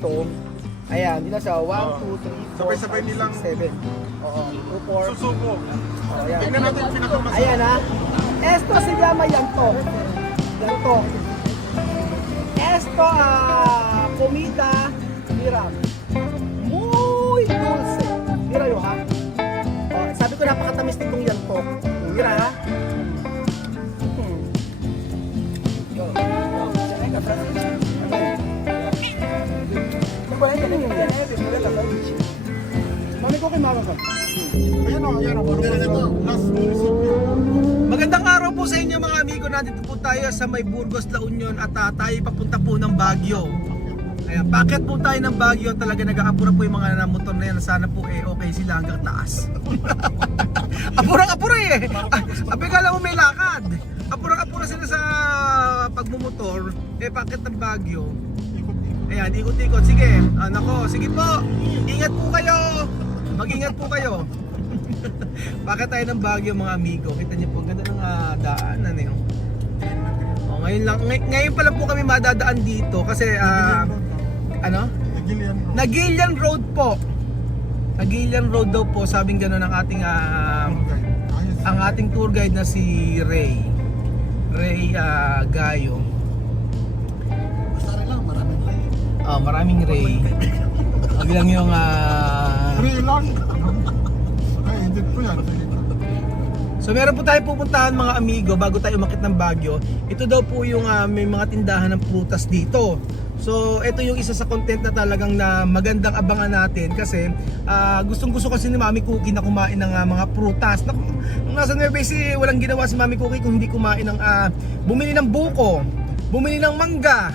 dito. Ayan, dito siya. 1, 2, 3, 4, Sabay-sabay 5, nilang 6, 7. Oo, 2, 4. Susubo. Ayan. Tingnan natin yung pinakamasarap. Ayan ha. Esto se llama llanto. Llanto. Esto, comida, mira, muy dulce. Mira yo ha. Oh, sabi ko napakatamis nitong llanto. Mira ha. Yo. Mami ko kay Mama ka. Ayan o, ayan o. Last municipio. Magandang araw po sa inyo mga amigo. Nandito po tayo sa may Burgos, La Union at tayo papunta po ng Baguio. Kaya bakit po tayo ng Baguio? Talaga nag-aapura po yung mga motor na yan. Sana po okay sila hanggang taas. Apurang-apura eh. Abi kala mo may lakad. Apurang-apura sila sa pagmumotor. Bakit ng Baguio? Ayan, ikot-ikot. Sige, nako, sige po. Ingat po kayo. Mag-ingat po kayo. Bakit tayo ng Baguio mga amigo? Kita niyo po, ganda ng daanan eh. Ngayon pa lang po kami madadaan dito kasi ano? Nagilian Road po. Nagilian Road daw po, sabing gano'n ng ating ang ating tour guide na si Ray Gayo. Basta rin lang, maraming ray. Maraming Ray. Wag lang yung Ray lang. Ay, hindi po yan. So meron po tayo pupuntahan mga amigo bago tayo umakyat ng Baguio. Ito daw po yung may mga tindahan ng prutas dito. So ito yung isa sa content na talagang na magandang abangan natin kasi gustong-gusto kasi ni Mami Cookie na kumain ng mga prutas. Nung nasa Nueva Ecija, walang ginawa si Mami Cookie kung hindi kumain ng bumili ng buko, bumili ng mangga,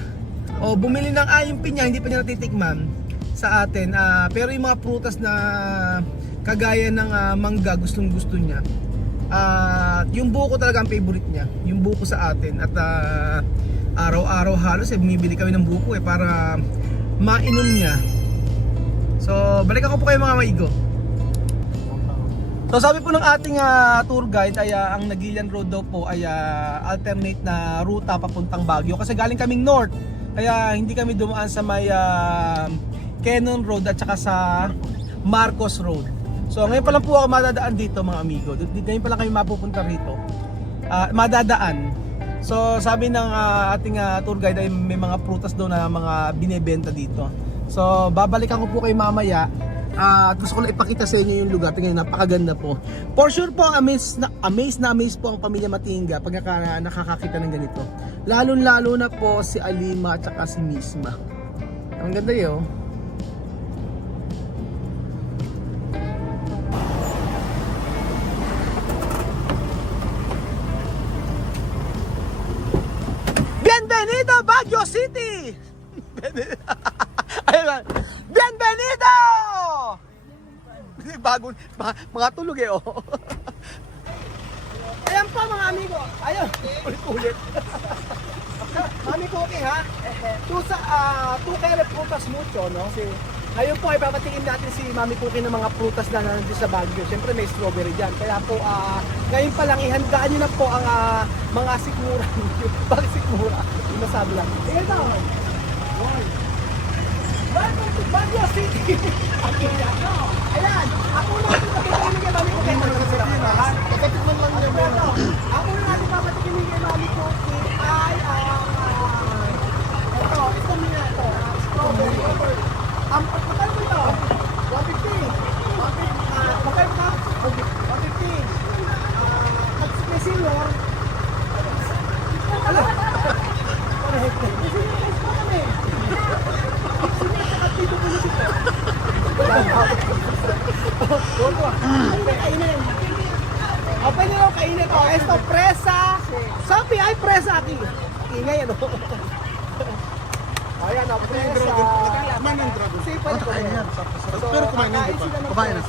o bumili ng yung pinya, hindi pa niya natitikman sa atin. Pero yung mga prutas na kagaya ng mangga, gustong-gusto niya. Yung buko talaga ang favorite niya, yung buko sa atin. At araw-araw halos bumibili kami ng buko para mainom niya. So balikan ko po kayo mga maigo. So sabi po ng ating tour guide ay ang Nagilian Road daw po ay alternate na ruta papuntang Baguio kasi galing kaming north. Kaya hindi kami dumaan sa may Cannon Road at saka sa Marcos Road. So ngayon pa lang po ako madadaan dito mga amigo. Ngayon pa lang kami mapupunta rito. Madadaan. So sabi ng ating tour guide ay may mga prutas daw na mga binebenta dito. So babalikan ko po kayo mamaya. At gusto ko lang ipakita sa inyo yung lugar. Tingnan, napakaganda po. For sure po, amazed po ang pamilya Matinga pag nakakakita ng ganito. Lalo na po si Alima at saka si Misma. Ang ganda yun. Bienvenido Baguio City! Ayun, bienvenido! Bago, mga tulog eh, oh. Ayan pa mga amigo. Ayun, ulit-ulit. Mami Cookie ha. Tu kere prutas mucho, no? Ngayon po ay papatingin natin si Mami Cookie ng mga prutas na nandito sa Baguio. Siyempre may strawberry dyan. Kaya po, ngayon pa lang ihandaan nyo na po ang mga sikmura. Bakit sikmura? Yung nasabi lang. Tingnan na. Welcome to Baguio City! Ayan! Ako na natin papatikin kay Mami Cookie. Katatikman lang niya muna. Ako na natin papatikin kay Mami Cookie ay ito muna ito. Strawberry. Magkano mo ito? 150. Magkano ka? 150. May senior. Ano? May senior pa kami. Open nyo lang kainin ko. Esto, presa. Sabi ay presa aquí. Ingay ano. Ayan o, presa. Kumain ng dragon. Kasi pwede ko yan. Pero kumain ng di pa. Kumain na.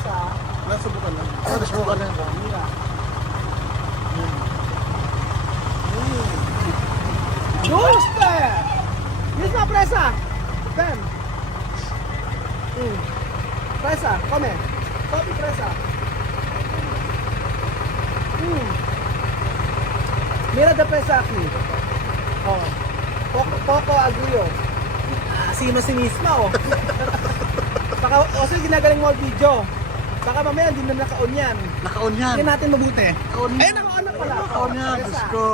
Nasubukan lang. Nasubukan lang. Gusto! Misma presa. Ven. Presa, come. Copy presa. Mira de presa aquí. Oh. Poco agrio. sino si Misma, oh. Baka, o sige, ginagaling mo ang video. Baka mamaya, hindi na naka-on yan. Naka-on yan. Tingnan natin mabuti. Naka-on yan. Ayun, naka-on na pala. Naka-on yan. Diyos ko.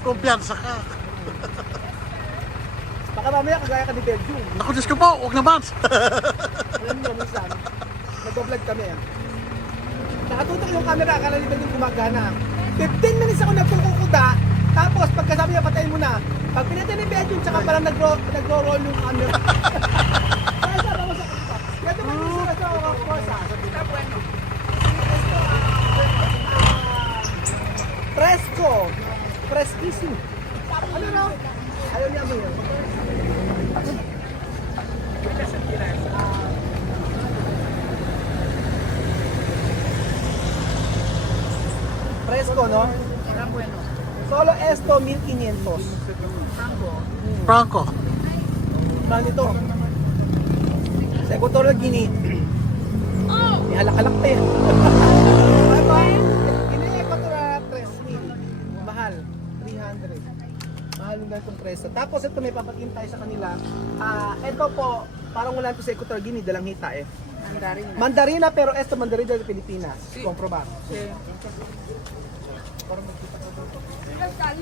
Kumpiyansa ka. Baka mamaya, kagaya ka ni Belgium. Naku, Diyos ko po. Huwag naman. Alam mo, minsan, nag-vlog kami. Nakatutok yung camera, akala ni Belgium gumagana. 15 minutes ako nagkukukuda, tapos pagkasabi niya, patayin mo na. Pag pinatay ni Belgium, tsaka parang nagro-roll yung camera. Kaya sabi mo sa kupa. Ganito man yung sila sa course, ha? Fresco. Fresquísimo. Ano na? Ayaw niya mo yun. Fresco, no? Solo esto, 1,500. Franco. Mahal nito. Sa Equatorial Guinea. May halak-halak pa yan. Ano? Guinea Equatorial 3,000. Mahal. 300. Mahal yung ganitong preso. Tapos ito may papatin tayo sa kanila. Ito po, parang wala ito sa Equatorial Guinea, dalang hita eh. Mandarina, pero esto mandarina de Pilipinas. Comprobar.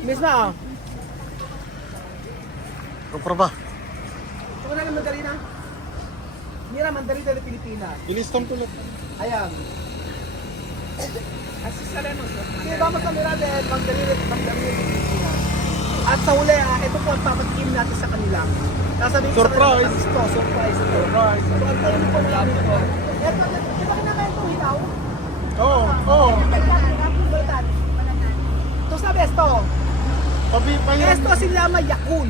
Misma, ah. Komproba. Ito na yung mandarina. Mira, mandarina de Pilipinas. Ilistam ko lang. Ayan. Sige, vamos a mirar de mandarina de Pilipinas. At sa huli, ito po ang papatikim natin sa kanila. Sasabihin ko sa kanila, Surprise! matamis to, surprise ito. Surprise! So, ang tayo po mula nito. Ito, di ba kinakain itong hilaw? Oo, oo. Ito sabi, esto. Esto se llama yakun.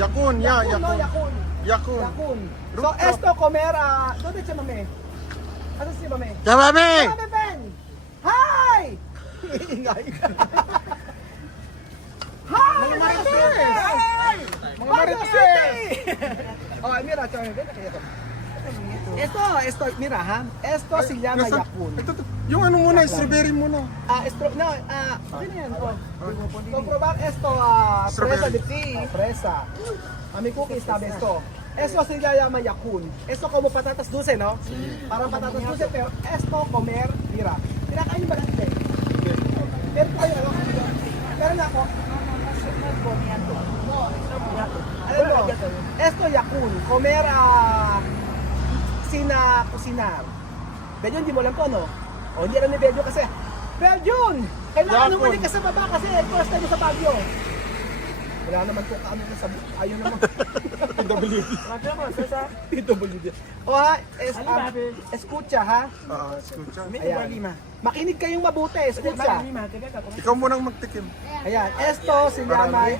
Yakun, ya, Yakun, no? yakun. Yakun. Yakun. Yakun. So, Rooftop. esto comer, ¿dónde se mame? Ano si mame? Yamame! Mame, Ben! Hi! Ingay. Hi! Mga marites! Hi! Mga marites! Oh, mira, chaval, ven aquí. Esto, mira ha. Esto se llama yakun. Yung ano muna, strawberry muna. Okay na yan. Comprobar esto, fresa de ti. Fresa. Mami cookies sabi esto. Esto se llama yakun. Esto como patatas dulce, no? Parang patatas dulce, pero esto comer, mira. Pinakain ba natin? Pero po kayo, ano? Pero na ako. Ano mo? Esto yakun. Comer, cocinar. Belgium, di mo alam ko, no? O, hindi alam ni Belgium kasi, Belgium! Kailangan Yakun. umalik ka sa baba kasi first time mo sa Baguio. Wala naman po kaano na sabi. Ayun naman. PWD. PWD. O ha, escucha ha. Escucha. Ayan. Makinig kayong mabuti, escucha. Ikaw munang magtikim. Ayan, esto si llama.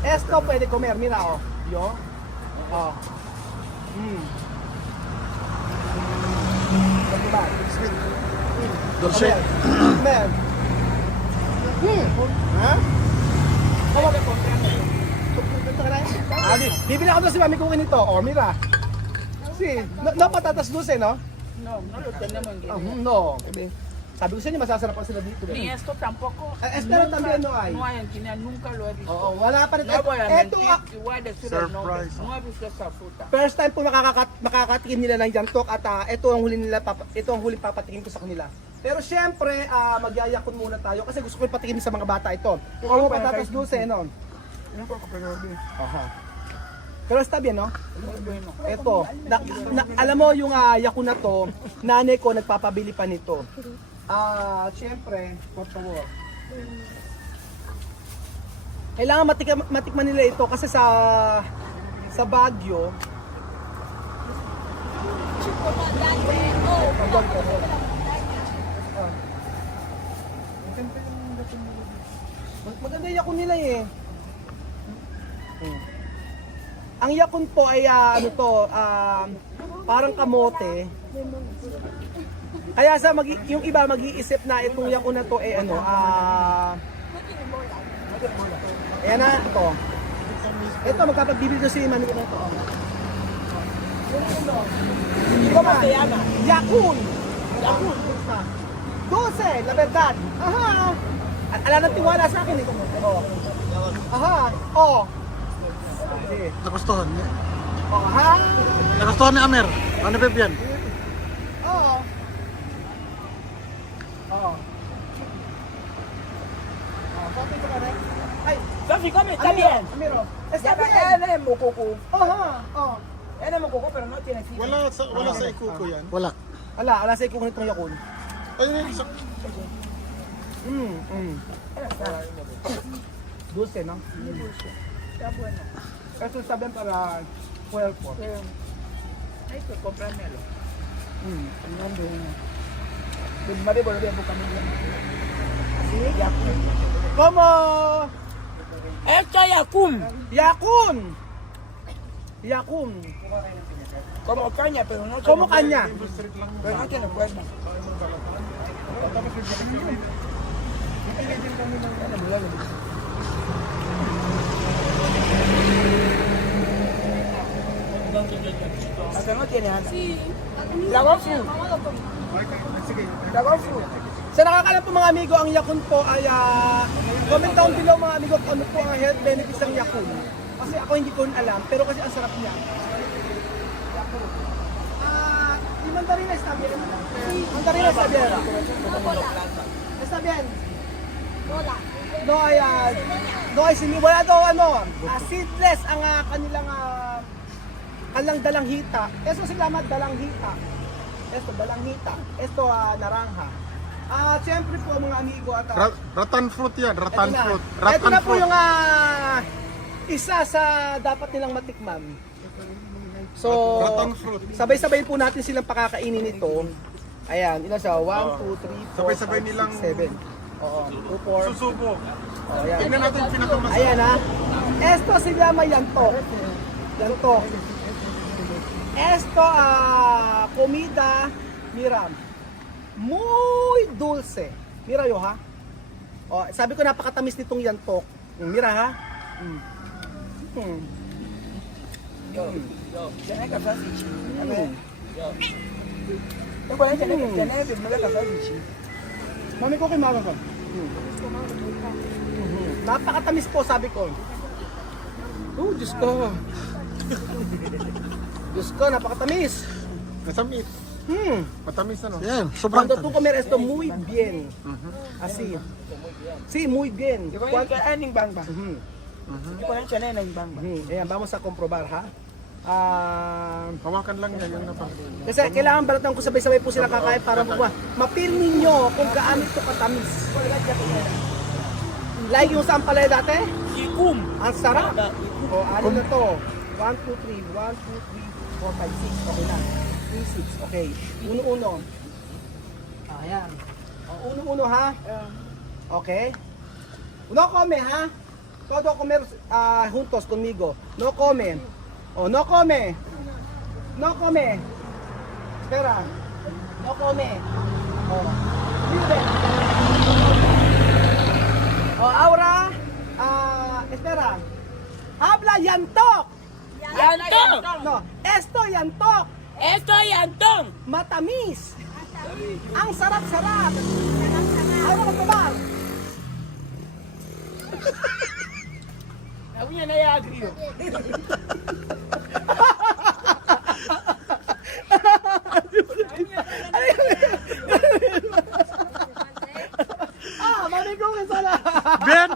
Esto pwede comer, mira oh. Yo. Oh. Diba? Dulce. Comer. Ha? Bibili ako doon si Mami Cookie nito. Oh, mira. Si, no patatas dulce, no? No, no lo tenemos en Guinea. No. Sabi ko sa inyo, masasarap pa sila dito. Ni esto tampoco. Espero también no hay. No hay en Guinea, nunca lo he visto. Oo, wala pa rin. No voy a Ito, mentir y voy a decir el nombre. Surprise. No he visto esa fruta. first time po makakatikim nila ng jantok at ito ang huli nila ito ang huling papatikim ko sa kanila. Pero syempre, magyayakon muna tayo kasi gusto ko ipatikim sa mga bata ito. Kung ano patatas dulce, no? Aha. Pero está bien, no? Ito, alam mo yung yakun na to, nanay ko nagpapabili pa nito. Syempre, por favor. Kailangan matikman nila ito kasi sa Baguio. Maganda yung yakun nila eh. Ang yakun po ay parang kamote. Kaya yung iba mag-iisip na itong yakun na to eh ayan na ito. Ito magkapagbibili si Mami ko na to. Yakun. Yakun. 12, la verdad. Aha. Ala ng tiwala sa akin eh. Oh. Aha. Oh. Sige. Nagustuhan niya. Oh, ha? Nagustuhan ni Amer. Ano ba yan? Oo. Oo. Copy ko ka rin. Ay, Sofi, come, está bien. Amiro. Está Ya bien. él es mococo. Aha. Oh. Él es mococo, pero no tiene fibra. Wala sa ikuko yan. Wala. Ala sa ikong nitong yakun. Ayun yung isa. Dulce, no? Está bueno. Eso está bien para cuerpo. Hay que comprármelo. Fernando. Pues madre, bueno, bien, busca mi ¿Sí? ¿Cómo? Esto es Yakum. Yakun. Yakun. Como caña, pero no ¿Cómo tiene caña? Pero no tiene cuerda. Hasta no tiene nada. Sí. Dragon fruit. Dragon fruit. Sa nakakalam po mga amigo, ang Yakun po ay comment down below mga amigo kung ano po ang health benefits ng Yakun. Kasi ako hindi ko alam, pero kasi ang sarap niya. Yung mandarina está bien. Mandarina está bien. Está bien. No ay wala daw seedless ang kanilang dalang hita. Eso se llama dalang hita. Esto dalang hita. Esto naranja. Siyempre po mga amigo at Ratan fruit yan. Ratan fruit. ito Ratan na po fruit. yung isa sa dapat nilang matikman. So, Ratan fruit. sabay-sabay po natin silang pakakainin ito. Ayan, ilan siya? 1, 2, 3, 4, Sabay-sabay 5, nilang 6, 7. Oo, 2, 4. Susubo. Ayan. Tingnan natin yung pinakamasarap. Ayan ha. Esto se llama yantok. Yantok. Esto comida, mira, muy dulce. Mira yo ha. Oh, sabi ko napakatamis nitong yantok. Mira ha. Yo, tiene que hacer así. A ver. No puede tener que tener, pero no le hagas así. Mami ko kay Mama ko. Napakatamis po sabi ko. Oh, Diyos ko. Diyos ko, napakatamis. Masamit. Matamis ano? Yan. Sobrang Cuando tú comer esto muy bien. Así. Sí, muy bien. Yo voy a caer en bamba. Mhm. Yo voy a tener en bamba. Ayan, vamos a comprobar ha. Hawakan lang yan. Yung napang. Kasi kailangan balatan ko sabay-sabay po sila kakain para mapil ninyo kung gaano ito katamis. Like yung saan pala dati? Yikum. Ang sarap. O, ano na to? 1, 2, 3. 1, 2, 3, 4, 5, 6. Okay na. 3, 6. Okay. Uno-uno. Ayan. O, uno-uno ha? Okay. No come ha? Todo comer juntos conmigo. No come. Oh, no come. No come. Espera. No come. Oh. Libre. Oh, ahora, espera. Habla yantok. ¡Yantón! No, esto yantok. ¡Esto es Yantón! Matamis. Ang sarap-sarap. Ano ka ba? La uña no es agrio. Mami ko ka sala. Ben!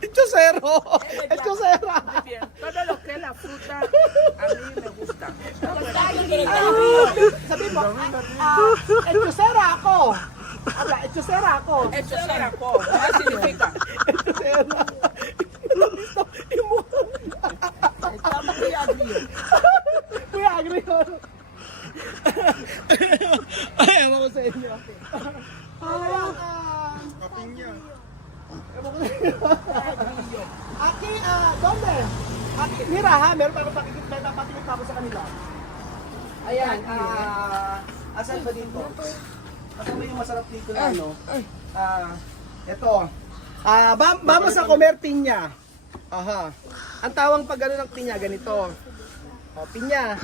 Hechosero. Hechosera. Muy bien. Todo lo que es la fruta a mí me gusta. Sabi mo, hechosera ako. Habla, hechosera ako. Eso será poco. ¿Qué significa? Hechosera. Listo. Está muy agrio. Muy agrio. Ay, ewan ko sa inyo. Papinya. Aki, ¿dónde? Aki, mira ha, meron pa akong patingin pa ako sa kanila. Ayan, asan ba dito? Asan ba yung masarap dito na ano? Ito. Vamos a comer piña. Aha. Ang tawang pag ano ng piña, ganito. Oh, piña.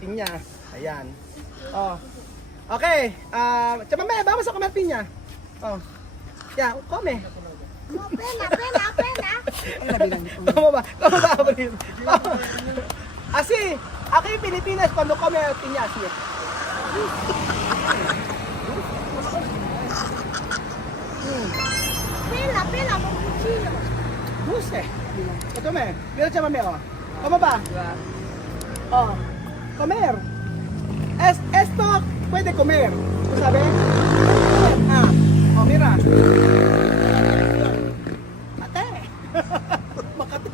Piña. Ayan. Oh. Okay. Chamame, vamos a comer piña. Oh. Yan, come. Pena, pena, pena. Tama ba? Tama ba, Abril? Asi, ako yung Pilipinas, cuando come piña, así. Pela, pela, con cuchillo. Dulce. Ito me, mira chamame, oh. ¿Cómo va? Oh, comer. Esto puede comer, ¿tú sabes? Ah, oh, mira. Mate. Makate.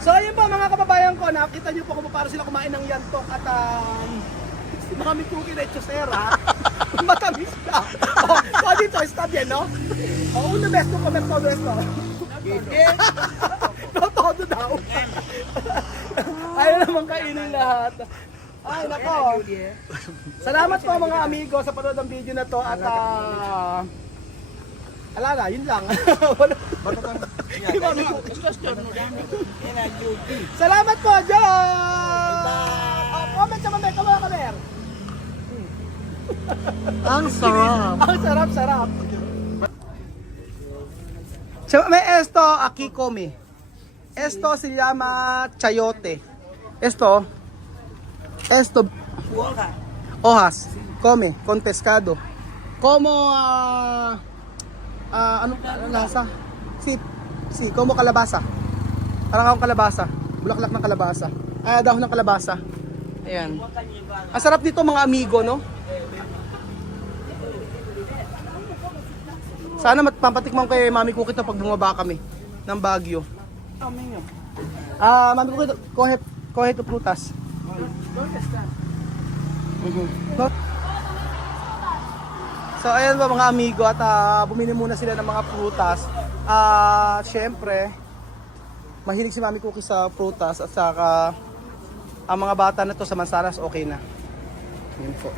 So ayun po mga kababayan ko, nakita niyo po kung paano sila kumain ng yantok at marami cookie na chusera. Matamis na. Oh, dito, está bien, ¿no? Oh, uno beso comer todo esto. No, todo daw. Ayaw naman kainin lahat. Ay, nako. Salamat po mga amigo sa panood ng video na to at ala na, yun lang. Salamat po, John! Oh, comment sa mamay, kamo kamer. Ang sarap. Ang sarap, sarap. Esto aquí come. Esto se llama chayote. Esto hojas. Come con pescado. Como ano lasa? Sí, como kalabasa. Parang akong kalabasa. Bulaklak ng kalabasa. Dahon ng kalabasa. Ayan. Ang sarap dito mga amigo, no? Sana mapapatikman kay Mami Cookie to pag bumaba kami ng Baguio. Mami Cookie, coge tu prutas. So ayan ba mga amigo at bumili muna sila ng mga prutas. Syempre, mahilig si Mami Cookie sa prutas at saka ang mga bata na to sa mansanas okay na. Yun po.